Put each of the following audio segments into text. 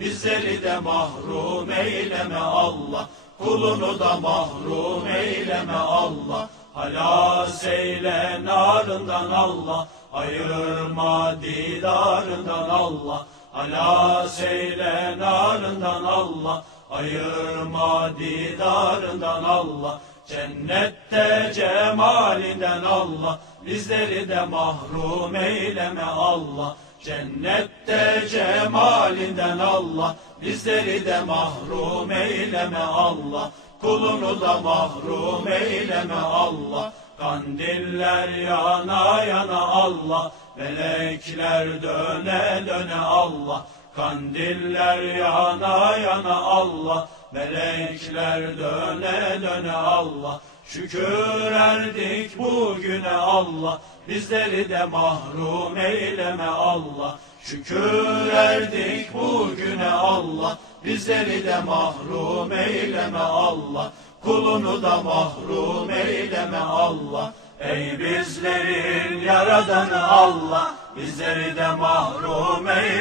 bizleri de mahrum eyleme Allah. Kulunu da mahrum eyleme Allah. Halas eyle narından Allah. Ayırma didarından Allah. Halas eyle narından Allah. Ayırma didarından Allah. Cennette cemalinden Allah. Bizleri de mahrum eyleme Allah. Cennette cemalinden Allah. Bizleri de mahrum eyleme Allah. Kulunu da mahrum eyleme Allah. Kandiller yana yana Allah. Melekler döne döne Allah. Kandiller yana yana Allah. Melekler döne döne Allah. Şükür erdik bugüne Allah. Bizleri de mahrum eyleme Allah. Şükür erdik bugüne Allah. Bizleri de mahrum eyleme Allah. Kulunu da mahrum eyleme Allah. Ey bizlerin yaradanı Allah. Bizleri de mahrum eyleme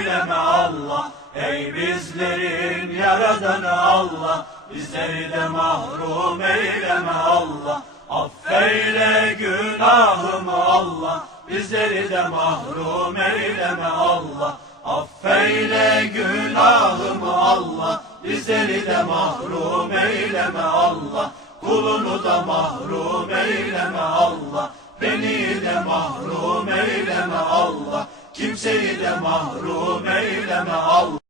Ey bizlerin yaradanı Allah. Bizleri de mahrum eyleme Allah. Affeyle günahımı Allah. Bizleri de mahrum eyleme Allah. Affeyle günahımı Allah. Bizleri de mahrum eyleme Allah. Kulunu da mahrum eyleme Allah. Beni de mahrum eyleme Allah. Kimseyi de mahrum eyleme Allah.